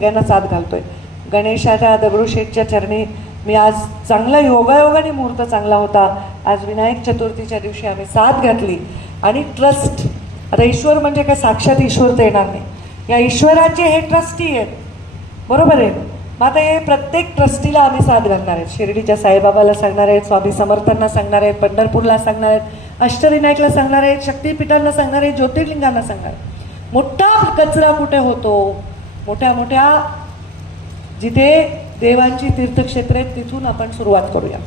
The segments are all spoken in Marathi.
सगळ्यांना साथ घालतोय. गणेशाच्या दगडूशेठच्या चरणी मी आज चांगला योगायोगाने मुहूर्त चांगला होता. आज विनायक चतुर्थीच्या दिवशी आम्ही साथ घातली. आणि ट्रस्ट आता ईश्वर म्हणजे काय? साक्षात ईश्वर तर येणार नाही. या ईश्वराचे हे ट्रस्टी आहेत. बरोबर आहे? मग आता हे प्रत्येक ट्रस्टीला आम्ही साथ घालणार आहेत. शिर्डीच्या साईबाबाला सांगणार आहेत स्वामी समर्थांना सांगणार आहेत पंढरपूरला सांगणार आहेत अष्टविनायकला सांगणार आहेत शक्तीपीठांना सांगणार आहेत ज्योतिर्लिंगांना सांगणार आहेत. मोठा कचरा कुठे होतो? मोठ्या मोठ्या जिथे देवांची तीर्थक्षेत्र आहेत तिथून आपण सुरुवात करूया.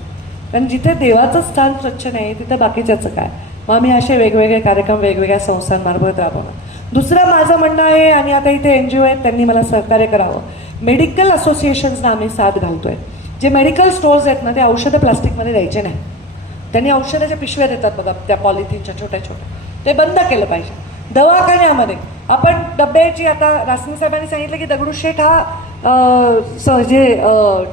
कारण जिथे देवाचं स्थान स्वच्छ नाही तिथं बाकीच्याचं काय? मग आम्ही असे वेगवेगळे कार्यक्रम वेगवेगळ्या संस्थांमार्फत राबवणार. दुसरं माझं म्हणणं आहे आणि आता इथे एन जी ओ आहेत त्यांनी मला सहकार्य करावं. मेडिकल असोसिएशन्सना आम्ही साथ घालतोय. जे मेडिकल स्टोर्स आहेत ना ते औषधं प्लास्टिकमध्ये द्यायचे नाही. त्यांनी औषधाच्या पिशव्या देतात बघा त्या पॉलिथिनच्या छोट्या छोट्या ते बंद केलं पाहिजे. दवाखान्यामध्ये आपण डब्याची आता रासनी साहेबांनी सांगितलं की दगडूशेठ हा जे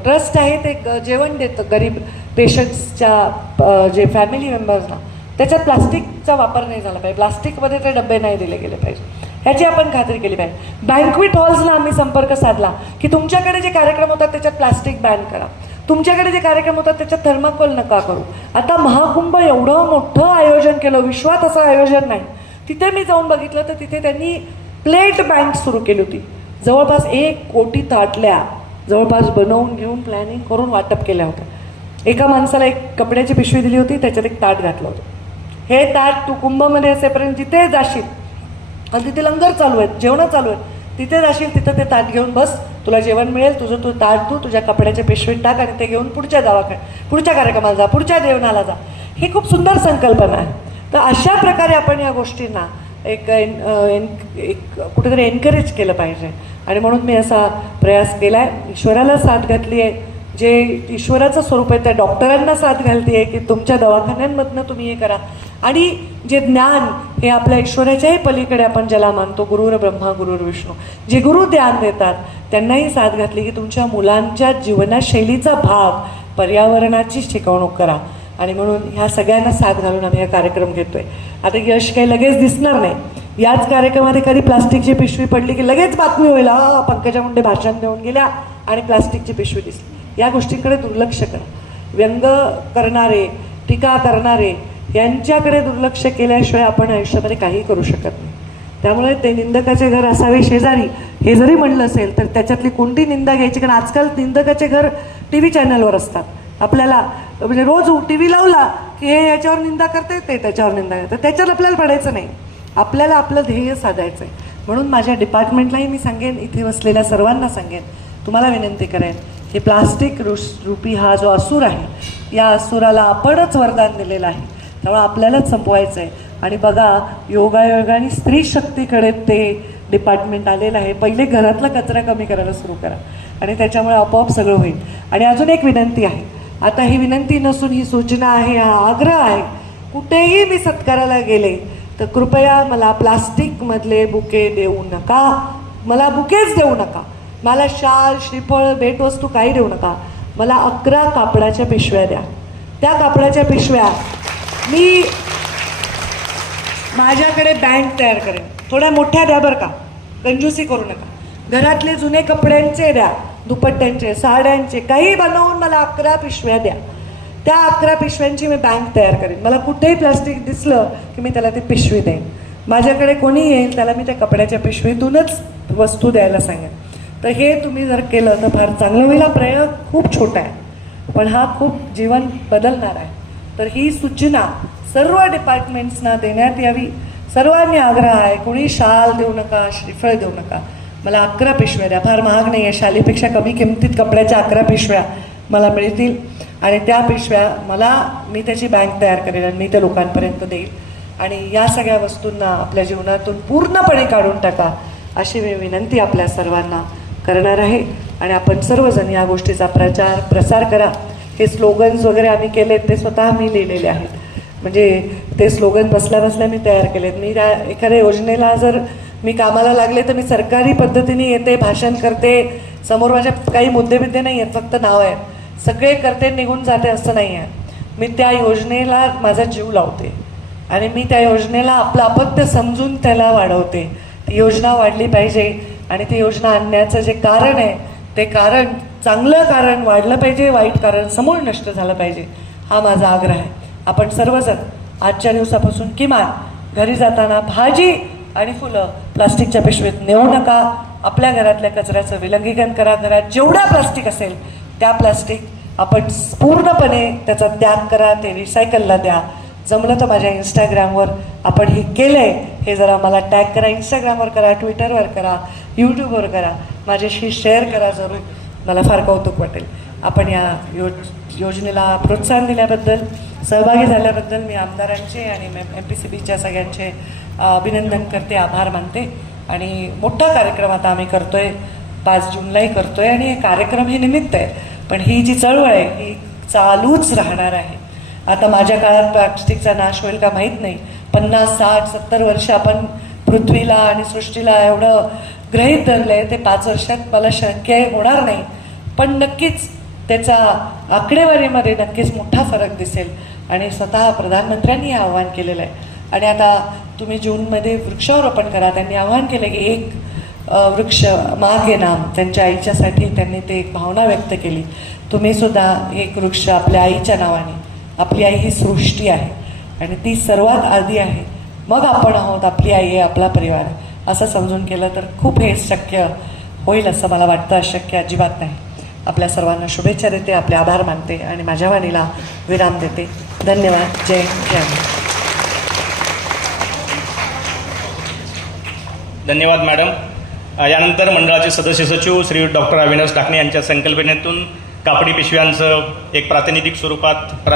ट्रस्ट आहे ते जेवण देतं गरीब पेशंट्सच्या जे फॅमिली मेंबर्सना त्याच्यात प्लास्टिकचा वापर नाही झाला पाहिजे. प्लास्टिकमध्ये ते डबे नाही दिले गेले पाहिजे. ह्याची आपण खात्री केली पाहिजे. बँकविट हॉल्सला आम्ही संपर्क साधला की तुमच्याकडे जे कार्यक्रम होतात त्याच्यात प्लास्टिक बॅन करा. तुमच्याकडे जे कार्यक्रम होतात त्याच्यात थर्माकोल नका करू. आता महाकुंभ एवढं मोठं आयोजन केलं विश्वात असं आयोजन नाही. तिथे मी जाऊन बघितलं तर तिथे त्यांनी प्लेट बँक सुरू केली होती. जवळपास एक कोटी ताटल्या जवळपास बनवून घेऊन प्लॅनिंग करून वाटप केल्या होत्या. एका माणसाला एक कपड्याची पिशवी दिली होती त्याच्यात एक ताट घातलं होतं. हे ताट तू कुंभमध्ये असेपर्यंत जिथे जाशील आणि तिथे लंगर चालू आहेत जेवणं चालू आहेत तिथे जाशील तिथं ते ताट घेऊन बस तुला जेवण मिळेल तुझं तू ताट तू तुझ्या कपड्याच्या पिशवीत टाक आणि ते घेऊन पुढच्या दवाखान्यात पुढच्या कार्यक्रमाला जा पुढच्या देवणाला जा. ही खूप सुंदर संकल्पना आहे. तर अशा प्रकारे आपण या गोष्टींना एक एन- एन- एक कुठेतरी एनकरेज केलं पाहिजे. आणि म्हणून मी असा प्रयास केला आहे ईश्वराला साथ घातली आहे जे ईश्वराचं स्वरूप आहे त्या डॉक्टरांना साथ घालते आहे की तुमच्या दवाखान्यांमधनं तुम्ही हे करा. आणि जे ज्ञान हे आपल्या ईश्वराच्याही पलीकडे आपण ज्याला मानतो गुरुर ब्रह्मा गुरुर विष्णू जे गुरु ज्ञान देतात त्यांनाही साथ घातली की तुमच्या मुलांच्या जीवनशैलीचा भाग पर्यावरणाची शिकवणूक करा. आणि म्हणून ह्या सगळ्यांना साथ घालून आम्ही हा कार्यक्रम घेतोय. आता यश काही लगेच दिसणार नाही. याच कार्यक्रमात एखादी प्लास्टिकची पिशवी पडली की लगेच बातमी होईल "आ, पंकजा मुंडे भाषण देऊन गेल्या आणि प्लास्टिकची पिशवी दिसली. या गोष्टींकडे दुर्लक्ष करा. व्यंग करणारे टीका करणारे यांच्याकडे दुर्लक्ष केल्याशिवाय आपण आयुष्यामध्ये काही करू शकत नाही. त्यामुळे ते निंदकाचे घर असावे शेजारी. हे जरी म्हणलं असेल तर त्याच्यातली कोणती निंदा घ्यायची? कारण आजकाल निंदकाचे घर टी व्ही चॅनलवर असतात. आपल्याला म्हणजे रोज टी व्ही लावला की हे याच्यावर निंदा करते ते त्याच्यावर निंदा करते. त्याच्यावर आपल्याला पडायचं नाही. आपल्याला आपलं ध्येय साधायचं आहे म्हणून माझ्या डिपार्टमेंटलाही मी सांगेन इथे बसलेल्या सर्वांना सांगेन. तुम्हाला विनंती करेन की प्लास्टिक रुस रूपी हा जो असूर आहे या असुराला आपणच वरदान दिलेलं आहे. त्यामुळे आपल्यालाच संपवायचं आहे आणि बघा योगायोगाने स्त्री शक्तीकडे ते डिपार्टमेंट आलेलं आहे. पहिले घरातला कचरा कमी करायला सुरू करा. आणि त्याच्यामुळे आपोआप सगळं होईल. आणि अजून एक विनंती आहे. आता ही विनंती नसून ही सूचना आहे हा आग्रह आहे. कुठेही मी सत्काराला गेले तर कृपया मला प्लास्टिकमधले बुके देऊ नका. मला बुकेच देऊ नका. मला शाल श्रीफळ भेटवस्तू काही देऊ नका. मला अकरा कापडाच्या पिशव्या द्या. त्या कापडाच्या पिशव्या मी माझ्याकडे बँक तयार करेन. थोड्या मोठ्या द्या बरं का. कंजूसी करू नका. घरातले जुने कपड्यांचे द्या. दुपट्ट्यांचे साड्यांचे काही बनवून मला अकरा पिशव्या द्या. त्या अकरा पिशव्यांची मी बँक तयार करेन. मला कुठेही प्लास्टिक दिसलं की मी त्याला ती पिशवी देईन. माझ्याकडे कोणी येईल त्याला मी त्या कपड्याच्या पिशवीतूनच वस्तू द्यायला सांगेन. तर हे तुम्ही जर केलं तर फार चांगलं होईल. हा प्रयोग खूप छोटा आहे. पण हा खूप जीवन बदलणार आहे. तर ही सूचना सर्व डिपार्टमेंट्सना देण्यात यावी. सर्वांनी आग्रह आहे कोणी शाल देऊ नका श्रीफळ देऊ नका. मला अकरा पिशव्या द्या. फार महाग नाही आहे शालीपेक्षा कमी किमतीत कपड्याच्या अकरा पिशव्या मला मिळतील. आणि त्या पिशव्या मला मी त्याची बँक तयार करेल आणि मी त्या लोकांपर्यंत देईल. आणि या सगळ्या वस्तूंना आपल्या जीवनातून पूर्णपणे काढून टाका अशी मी विनंती आपल्या सर्वांना करणार आहे. आणि आपण सर्वजण या गोष्टीचा प्रचार प्रसार करा. हे स्लोगन्स वगैरे आम्ही केलेत ते स्वतः मी लिहिलेले आहेत. म्हणजे ते स्लोगन बसल्या बसल्या मी तयार केलेत. मी त्या एखाद्या योजनेला जर मी कामाला लागले तर मी सरकारी पद्धतीने येते भाषण करते. समोर माझ्या काही मुद्देबिद्दे नाही आहेत फक्त नाव आहेत सगळे करते निघून जाते असं नाही आहे. मी त्या योजनेला माझा जीव लावते. आणि मी त्या योजनेला आपलं अपत्य समजून त्याला वाढवते. ती योजना वाढली पाहिजे आणि ती योजना आणण्याचं जे कारण आहे ते कारण चांगलं कारण वाढलं पाहिजे वाईट कारण समूळ नष्ट झालं पाहिजे हा माझा आग्रह आहे. आपण सर्वजण आजच्या दिवसापासून किमान घरी जाताना भाजी आणि फुलं प्लास्टिकच्या पिशवीत नेऊ नका. आपल्या घरातल्या कचऱ्याचं विलंगीकरण करा घरात जेवढा प्लास्टिक असेल त्या प्लास्टिक आपण पूर्णपणे त्याचा त्याग करा ते रिसायकलला द्या. जमलं तर माझ्या इंस्टाग्रामवर आपण हे केलं आहे हे जरा मला टॅग करा. इंस्टाग्रामवर करा ट्विटरवर करा यूट्यूबवर करा. माझ्याशी शेअर करा जरूर. मला फार कौतुक वाटेल. आपण या योज योजनेला प्रोत्साहन दिल्याबद्दल सहभागी झाल्याबद्दल मी आमदारांचे आणि एम पी सी बीच्या सगळ्यांचे अभिनंदन करते आभार मानते. आणि मोठा कार्यक्रम आता आम्ही करतोय पाच जूनलाही करतोय आणि हे कार्यक्रम हे निमित्त आहे. पण ही जी चळवळ आहे ही चालूच राहणार आहे. आता माझ्या काळात प्लास्टिकचा नाश होईल का माहीत नाही. पन्नास साठ सत्तर वर्ष आपण पृथ्वीला आणि सृष्टीला एवढं गृहीत धरलं आहे ते पाच वर्षात मला शक्य होणार नाही. पण नक्कीच त्याचा आकडेवारीमध्ये नक्कीच मोठा फरक दिसेल. आणि स्वतः प्रधानमंत्र्यांनी हे आव्हान केलेलं आहे. आणि आता तुम्ही जूनमध्ये वृक्षारोपण करा. त्यांनी आव्हान केलं की एक वृक्ष मागे नाम. त्यांच्या आईच्यासाठी त्यांनी ते एक भावना व्यक्त केली. तुम्ही सुद्धा एक वृक्ष आपल्या आईच्या नावाने. आपली आई ही सृष्टी आहे. आणि ती सर्वात आधी आहे. मग आपण आहोत. आपली आई आहे आपला परिवार असं समजून केलं तर खूप हे शक्य होईल असं मला वाटतं. अशक्य अजिबात नाही. आपल्या सर्वांना शुभेच्छा देते आपले आभार मानते आणि माझ्या वाणीला विराम देते. धन्यवाद. जय जय धन्यवाद मॅडम. यानंतर मंडळाचे सदस्य सचिव श्री डॉक्टर अविनाश डाकणे यांच्या संकल्पनेतून कापडी पिशव्यांचं एक प्रातिनिधिक स्वरूपात